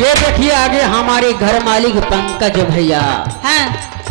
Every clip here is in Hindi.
ये देखिए आगे हमारे घर मालिक पंकज भैया। हाँ।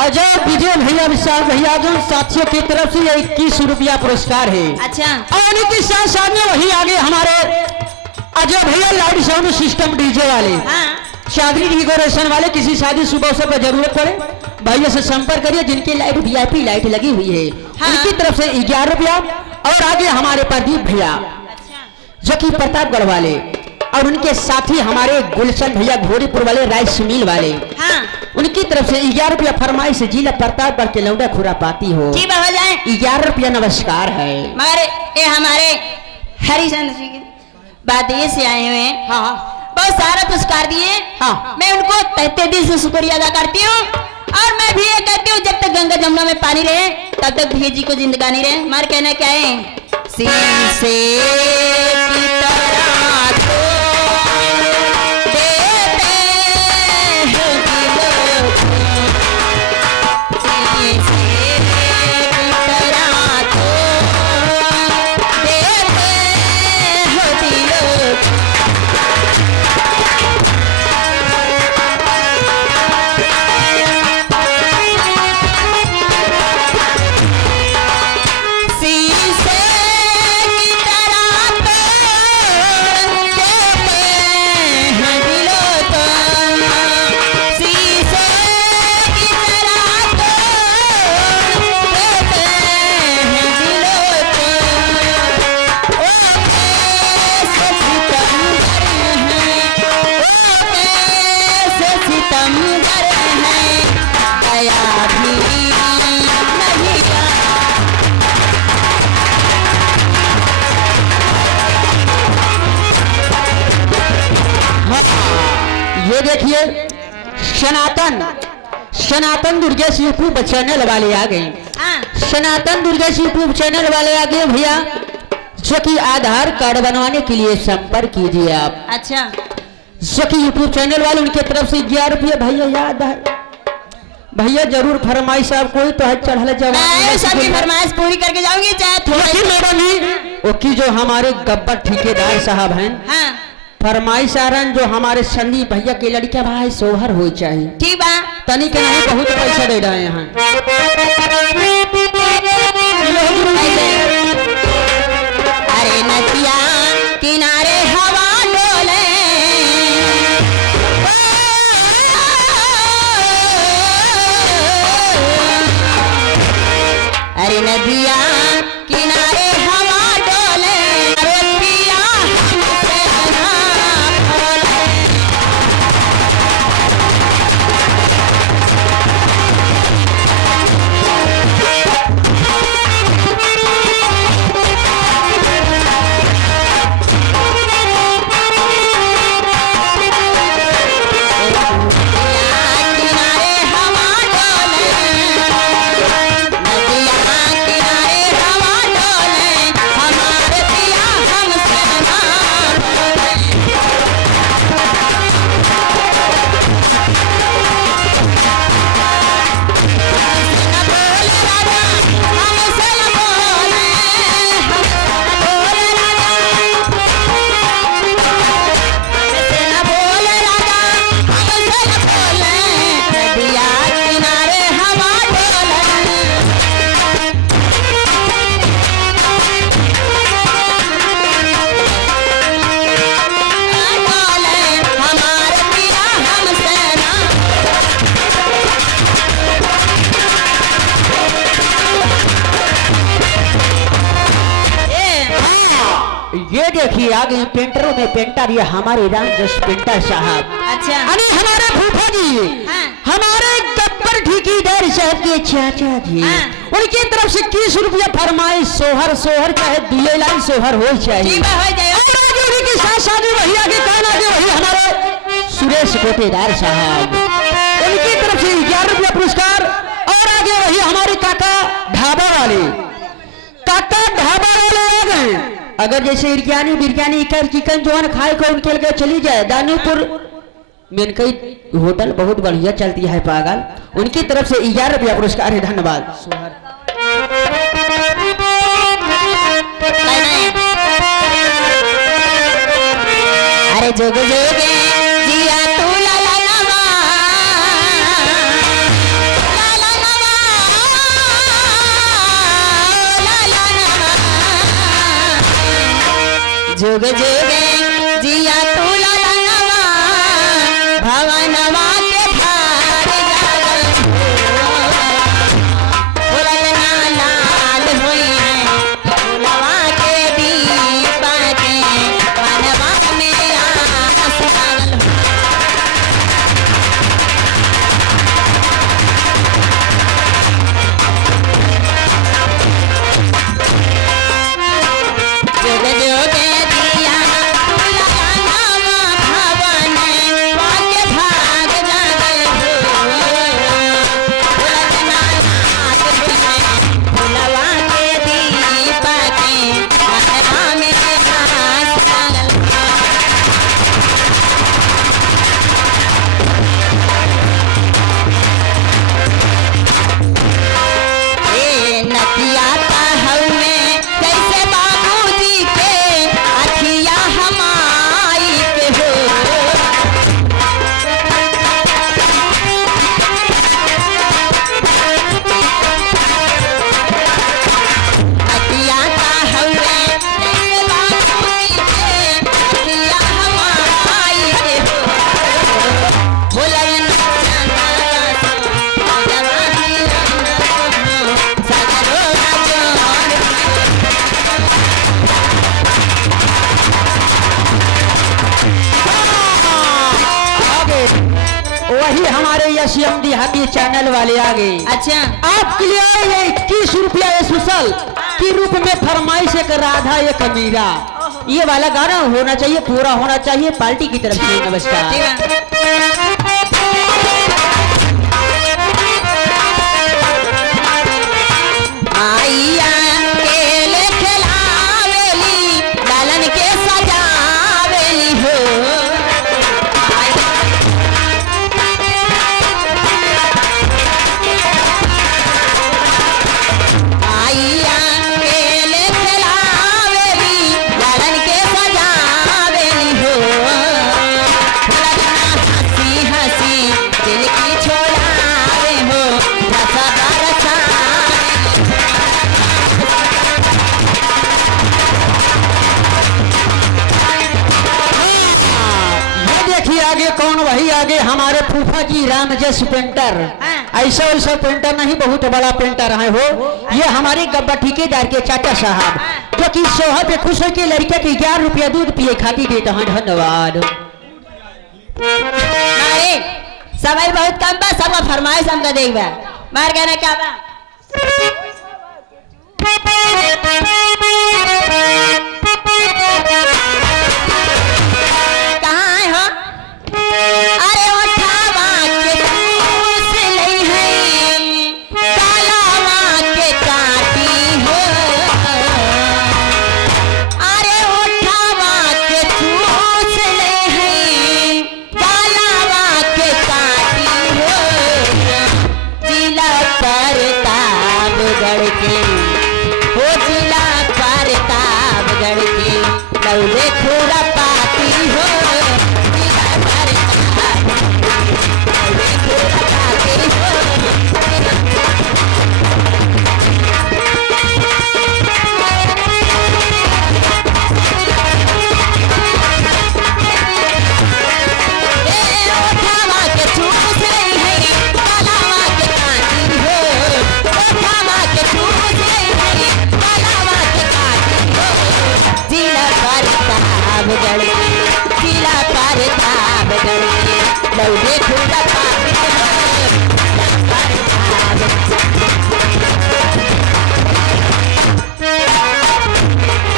अजय विजय भैया विशाल भैया जो साथियों की तरफ से 21 रुपया पुरस्कार है। अच्छा। और उनके साथ साथ में वही आगे हमारे अजय भैया लाइट साउंड सिस्टम डीजे वाले। हाँ। शादी डेकोरेशन वाले, किसी शादी शुभ अवसर पर जरूरत पड़े भैया से संपर्क करिए, जिनकी लाइट VIP लाइट लगी हुई है। हाँ। उनकी तरफ से 11 रुपया। और आगे हमारे प्रदीप भैया जो कि प्रतापगढ़ वाले, और उनके साथी हमारे गुलशन भैया घोड़ीपुर वाले राइस मिल वाले। हाँ। उनकी तरफ से 11 रुपया फरमाइश जिला प्रतापगढ़ के लौंडा खुरापाती हो। जी हो जाए 11 रुपया नमस्कार है। मगर ये हमारे हरिचंद्र जी की बात ये से आए हुए हैं। हाँ बहुत सारा पुरस्कार दिए। हाँ। मैं उनको तहे दिल से शुक्रिया अदा करती हूँ। और मैं भी ये कहती हूँ जब तक गंगा जमुना में पानी रहे तब तक भैया जी को जिंदगानी रहे। हमारा कहना क्या है, शीशे की तरह तो देते हैं दिलों को, शीशे की तरह तो देते हैं दिलों को। ये देखिए सनातन दुर्गेश यूट्यूब चैनल वाले आ गए। सनातन दुर्गेश यूट्यूब चैनल वाले आ गए भैया, जो कि आधार कार्ड बनवाने के लिए संपर्क कीजिए आप। अच्छा। जो कि यूट्यूब चैनल वाले उनके तरफ से 11 रुपये भैया याद है भैया, जरूर फरमाइश आप कोई तो है चढ़ल मैं सबकी फरमाइश पूरी करके जाऊंगी चाहे थोड़ी मैडम जी। ओकी जो हमारे गब्बर ठेकेदार साहब हैं। हाँ। फरमाइश आ रहा जो हमारे संदीप भैया के लड़का भाई सोहर हो चाहिए। ठीक बा। तनी के नहीं बहुत पैसा दे रहे हैं यहाँ। अरे नदिया किनारे हवा डोले, अरे नदिया किनारे हवा डोले, अरे पिया ये देखिए आगे पेंटरों में पेंटर ये हमारे रामजस पेंटर साहब। अच्छा। अरे हमारे फूफा जी। हाँ। हमारे गब्बर ठेकेदार साहब के चाचा जी। हाँ। उनकी तरफ से 21 रुपया फरमाइश सोहर चाहे दिले लाइन सोहर हो चाहिए। ठीक हो जाए। के साथ शादी वही आगे कान आगे वही हमारे सुरेश कोटेदार साहब, उनकी तरफ से 11 रुपया पुरस्कार। और आगे वही हमारे काका ढाबा वाले आ गए। अगर जैसे बिरयानी चिकन जो खाए को उनके लिए चली जाए दानीपुर में कई होटल बहुत बढ़िया चलती है पागल, उनकी तरफ से 11 रुपया पुरस्कार है। धन्यवाद। अरे जोगे जिया तू ला ला नवा ला ला नवा ला ला नवा जुग जुगे जिया तू ला ला नवा भवनवा के धार जागल फुलल ना लाल होई है फुलवा के दीपा के बनवा में आस लागल जुग जुगे दिया फूला नामा भवन वाके भाग जागल फुलत ना नाथ फुलवा के दीपा के बनवा में आस लागल ए नदिया का हउए जैसे बाबूजी के अखिया हमाई के हो नदिया का हउए जैसे बाबूजी के अखिया हमाई के हो भुलन आगे वही हमारे यशम देहाती चैनल वाले आगे अच्छा आपके लिए ये 21 रुपया स्पेशल के रूप में फरमाइश एक राधा एक मीरा ये वाला गाना होना चाहिए, पूरा होना चाहिए पार्टी की तरफ से। नमस्कार। ठीक है आइया केले खिलावेली लालन के सजावेली हो आइया केले खिलावेली लालन के सजावेली हो हंसी हंसी दिल की छोड़ावे हो रसा रसा ये देखिए आगे कौन, वही आगे हमारे फूफा जी रामजस पेंटर। ऐसा वैसा पेंटर नहीं, बहुत बड़ा पेंटर है हो। ये हमारे गब्बा ठेकेदार के चाचा साहब जो कि सोहर पे खुश होकर लड़के के 11 रुपया दूध पिए खाती देता है। धन्यवाद। अरे सवाई बहुत कम बा, सबका फरमाइश हमका देख बा मार कहना क्या बा कहाँ है हो अरे उठावा के दूस नहीं है कालावा के काटी हो अरे उठावा के दूस नहीं है कालावा के काटी हो जिला प्रतापगढ़ के हो जिला प्रतापगढ़ के लौले खुरा पाती हो जिला प्रतापगढ़ लौले खुरा पाती हो उठावा के चूस रही है कालावा के काटी हो उठावा के चूस रही है कालावा के काटी हो जिला प्रतापगढ़ जिला प्रतापगढ़ लौले खुला पाती हो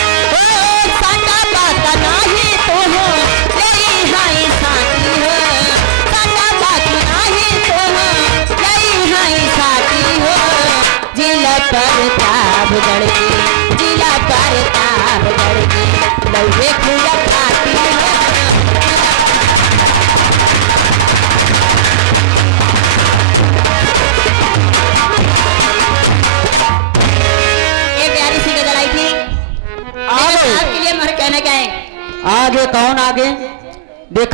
साटा बात नाही तो हो यही हाय साथी हो साटा बात नाही तो हो यही हाय साथी हो जिला प्रतापगढ़ के जिला प्रतापगढ़ के लौले खुला पाती हो ये प्यारी सी गजल आई थी आगे आपके लिए मेरा कहना क्या है आगे कौन आगे देख